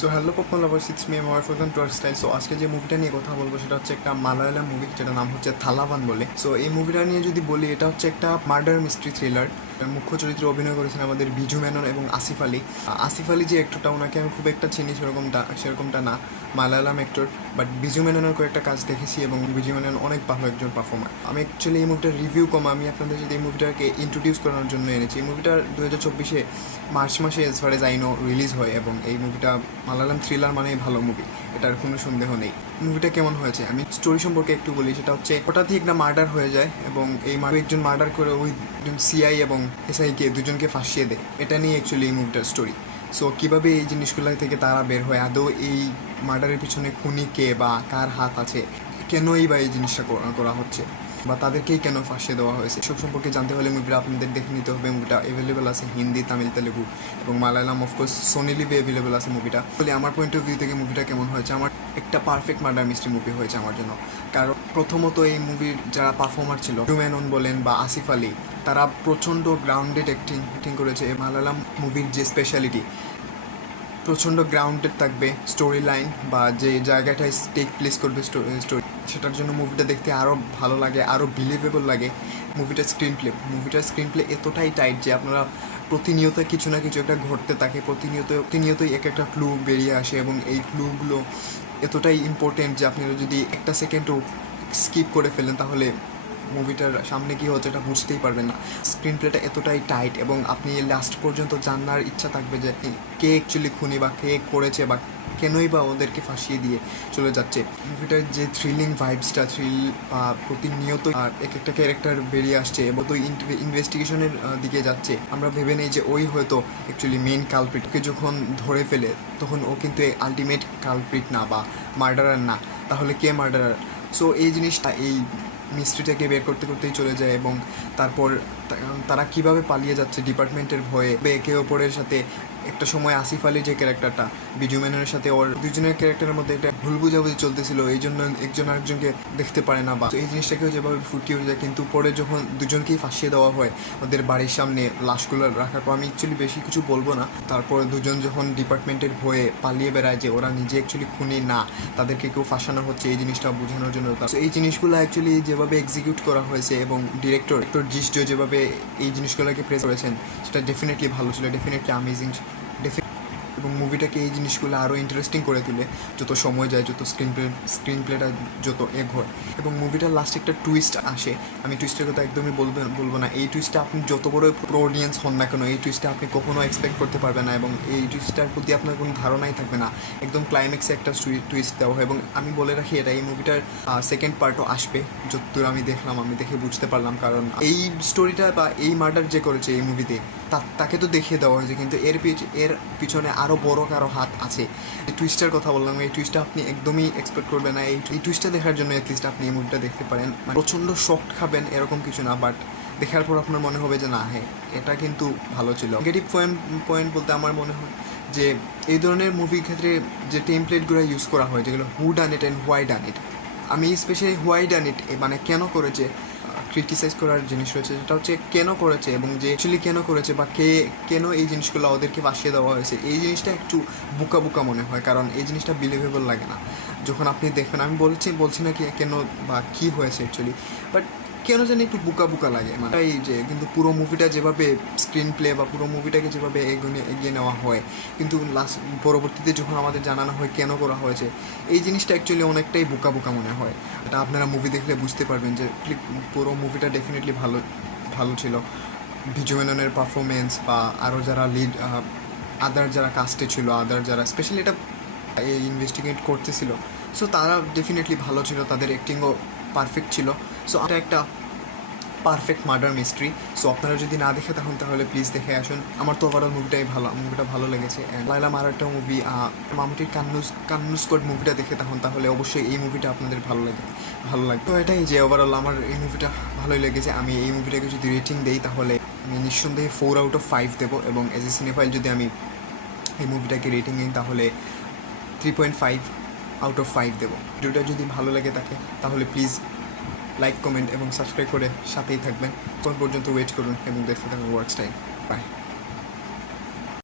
So hello popcorn lovers, it's me আমার welcome to our style. So আজকে যে মুভিটা নিয়ে কথা বলবো সেটা হচ্ছে একটা মালায়ালাম মুভি, যেটা নাম হচ্ছে থালাভান বলে। সো এই মুভিটা নিয়ে যদি বলি, এটা হচ্ছে একটা মার্ডার মিস্ট্রি থ্রিলার। মুখ্য চরিত্রে অভিনয় করেছেন আমাদের বিজু মেনন এবং আসিফ আলী। আসিফ আলী যে অ্যাক্টরটা, ওনাকে আমি খুব একটা চিনি সেরকমটা না, মালায়ালাম অ্যাক্টর। বাট বিজু মেননের কয়েকটা কাজ দেখেছি এবং বিজু মেনন অনেক ভালো একজন পারফর্মার। আমি অ্যাকচুয়ালি এই মুভিটার রিভিউ কম, আমি আপনাদের সাথে এই মুভিটাকে ইন্ট্রোডিউস করানোর জন্য এনেছি। এই মুভিটা 2024 মার্চ মাসে as far age I know release হয় এবং এই মুভিটা মালায়ালাম থ্রিলার মানেই ভালো মুভি, এটার কোনো সন্দেহ নেই। মুভিটা কেমন হয়েছে আমি স্টোরি সম্পর্কে একটু বলি। সেটা হচ্ছে হঠাৎই একটা মার্ডার হয়ে যায় এবং এই একজন মার্ডার করে ওই একজন সিআই এবং এসআইকে দুজনকে ফাঁসিয়ে দেয়। এটা নিয়ে অ্যাকচুয়ালি এই মুভিটার স্টোরি। সো কীভাবে এই জিনিসগুলো থেকে তারা বের হয়, আদৌ এই মার্ডারের পিছনে খুনি কে বা কার হাত আছে, কেনই বা এই জিনিসটা করা হচ্ছে বা তাদেরকেই কেন ফাঁসিয়ে দেওয়া হয়েছে, সব সম্পর্কে জানতে হলে মুভিটা আপনাদের দেখে নিতে হবে। মুভিটা অ্যাভেলেবেল আছে হিন্দি, তামিল, তেলেগু এবং মালায়ালাম। অফকোর্স সোনি লিভে অ্যাভেলেবেল আছে মুভিটা। বলে আমার পয়েন্ট অফ ভিউ থেকে মুভিটা কেমন হয়েছে, আমার একটা পারফেক্ট মার্ডার মিস্ট্রি মুভি হয়েছে আমার জন্য। কারণ প্রথমত এই মুভির যারা পারফর্মার ছিল, মেনন বলেন বা আসিফ আলী, তারা প্রচণ্ড গ্রাউন্ডেড অ্যাক্টিং করেছে। মালায়ালাম মুভির যে স্পেশালিটি, প্রচণ্ড গ্রাউন্ডেড থাকবে স্টোরি লাইন বা যে জায়গাটায় টেক প্লেস করবে স্টোরি, সেটার জন্য মুভিটা দেখতে আরও ভালো লাগে, আরও বিলিভেবল লাগে। মুভিটার স্ক্রিন প্লে এতটাই টাইট যে আপনারা প্রতিনিয়ত কিছু না কিছু একটা ঘটতে থাকে, প্রতিনিয়তই এক একটা ক্লু বেরিয়ে আসে এবং এই ক্লুগুলো এতটাই ইম্পর্টেন্ট যে আপনারা যদি একটা সেকেন্ডও স্কিপ করে ফেলেন তাহলে মুভিটার সামনে কী হচ্ছে এটা বুঝতেই পারবেন না। স্ক্রিন প্লেটা এতটাই টাইট এবং আপনি লাস্ট পর্যন্ত জানার ইচ্ছা থাকবে যে কে অ্যাকচুয়ালি খুনি বা কে করেছে বা কেনই বা ওদেরকে ফাঁসিয়ে দিয়ে চলে যাচ্ছে। মুভিটার যে থ্রিলিং ভাইবসটা, বা প্রতিনিয়ত এক একটা ক্যারেক্টার বেরিয়ে আসছে এবং তো ইনভেস্টিগেশনের দিকে যাচ্ছে। আমরা ভেবে নেই যে ওই হয়তো অ্যাকচুয়ালি মেন কালপ্রিটকে যখন ধরে ফেলে তখন ও কিন্তু আলটিমেট কালপ্রিট না বা মার্ডারার না, তাহলে কে মার্ডারার? সো এই জিনিসটা এই মিস্ট্রিটাকে বের করতেই চলে যায় এবং তারপর তারা কিভাবে পালিয়ে যাচ্ছে ডিপার্টমেন্টের ভয়ে। একে অপরের সাথে একটা সময় আসিফ আলী যে ক্যারেক্টারটা, বিজু মেননের সাথে ওর দুজনের ক্যারেক্টারের মধ্যে একটা ভুল বুঝাবুঝি চলতেছিল, এই জন্য একজন আরেকজনকে দেখতে পারে না বা এই জিনিসটাকেও যেভাবে ফুটিয়ে যায়। কিন্তু পরে যখন দুজনকেই ফাঁসিয়ে দেওয়া হয় ওদের বাড়ির সামনে লাশগুলো রাখার পর, আমি অ্যাকচুয়ালি বেশি কিছু বলবো না, তারপর দুজন যখন ডিপার্টমেন্টের ভয়ে পালিয়ে বেড়ায় যে ওরা নিজে অ্যাকচুয়ালি খুনি না, তাদেরকে কেউ ফাঁসানো হচ্ছে, এই জিনিসটা বোঝানোর জন্য। এই জিনিসগুলো অ্যাকচুয়ালি যেভাবে এক্সিকিউট করা হয়েছে এবং ডিরেক্টর জিস্টো যেভাবে এই জিনিসগুলোকে প্রেস করেছেন, সেটা ডেফিনেটলি ভালো ছিল, ডেফিনেটলি অ্যামেজিং। এবং মুভিটাকে এই জিনিসগুলো আরও ইন্টারেস্টিং করে তুলে যত সময় যায়, যত স্ক্রিন প্লেটা যত হয়। এবং মুভিটার লাস্টে একটা টুইস্ট আসে, আমি টুইস্টের কথা একদমই বলবো না। এই টুইস্টটা আপনি যত বড় প্রো অডিয়েন্স হন না কেন, এই টুইস্টটা আপনি কখনো এক্সপেক্ট করতে পারবেন না এবং এই টুইস্টটার প্রতি আপনার কোনো ধারণাই থাকবে না। একদম ক্লাইম্যাক্সে একটা টুইস্ট দেওয়া হয় এবং আমি বলে রাখি এটা এই মুভিটার সেকেন্ড পার্টও আসবে, যতদূর আমি দেখলাম, আমি দেখে বুঝতে পারলাম। কারণ এই স্টোরিটা বা এই মার্ডার যে করেছে এই মুভিতে, তাকে তো দেখিয়ে দেওয়া হয়েছে, কিন্তু এর পিছনে আরও বড় কারো হাত আছে। এই টুইস্টের কথা বললাম, এই টুইস্টটা আপনি একদমই এক্সপেক্ট করবেন না। এই টুইস্টটা দেখার জন্য অ্যাটলিস্ট আপনি এই মুভিটা দেখতে পারেন। প্রচণ্ড শক খাবেন এরকম কিছু না, বাট দেখার পর আপনার মনে হবে যে না, হ্যাঁ এটা কিন্তু ভালো ছিল। নেগেটিভ পয়েন্ট বলতে আমার মনে হয় যে এই ধরনের মুভির ক্ষেত্রে যে টেমপ্লেটগুলো ইউজ করা হয়, যেগুলো হু ডান ইট অ্যান্ড হোয়াই ডান ইট, আমি স্পেশালি হোয়াই ডান ইট মানে কেন করেছে ক্রিটিসাইজ করার জিনিস রয়েছে, সেটা হচ্ছে কেন করেছে এবং যে অ্যাকচুয়ালি কেন করেছে বা কেন এই জিনিসগুলো ওদেরকে ফাঁসিয়ে দেওয়া হয়েছে, এই জিনিসটা একটু বুকা মনে হয়। কারণ এই জিনিসটা বিলিভেবল লাগে না যখন আপনি দেখবেন। আমি বলছি না কি কেন বা কী হয়েছে অ্যাকচুয়ালি, বাট কেন জানি একটু বুকা লাগে। মানে এই যে কিন্তু পুরো মুভিটা যেভাবে স্ক্রিন প্লে বা পুরো মুভিটাকে যেভাবে এগিয়ে নেওয়া হয়, কিন্তু পরবর্তীতে যখন আমাদের জানানো হয় কেন করা হয়েছে, এই জিনিসটা অ্যাকচুয়ালি অনেকটাই বুকা মনে হয়। এটা আপনারা মুভি দেখলে বুঝতে পারবেন যে পুরো মুভিটা ডেফিনেটলি ভালো ছিল। বিজু মেননের পারফরমেন্স বা আরও যারা লিড আদার যারা কাস্টে ছিল, আদার যারা স্পেশালি এটা ইনভেস্টিগেট করতেছিল, সো তারা ডেফিনেটলি ভালো ছিল, তাদের অ্যাক্টিংও পারফেক্ট ছিল। সো এটা একটা পারফেক্ট মার্ডার মিস্ট্রি। সো আপনারা যদি না দেখে থাকুন তাহলে প্লিজ দেখে আসুন। আমার তো ওভারঅল মুভিটা ভালো লেগেছে। লাইলাম আর একটা মুভি মামুটির কান্নুস কোড মুভিটা দেখে থাকুন তাহলে অবশ্যই এই মুভিটা আপনাদের ভালো লাগবে। তো এটাই যে ওভারঅল আমার এই মুভিটা ভালোই লেগেছে। আমি এই মুভিটাকে যদি রেটিং দিই তাহলে আমি নিঃসন্দেহে 4 out of 5 দেবো এবং এজ এ সিনেফাইল যদি আমি এই মুভিটাকে রেটিং দিই তাহলে 3.5 out of 5 দেবো। ভিডিওটা যদি ভালো লেগে থাকে তাহলে প্লিজ লাইক, কমেন্ট এবং সাবস্ক্রাইব করে সাথেই থাকবেন। কোন পর্যন্ত ওয়েট করুন এবং দেখতে থাকুন ওয়ার্কস টাইম। বাই।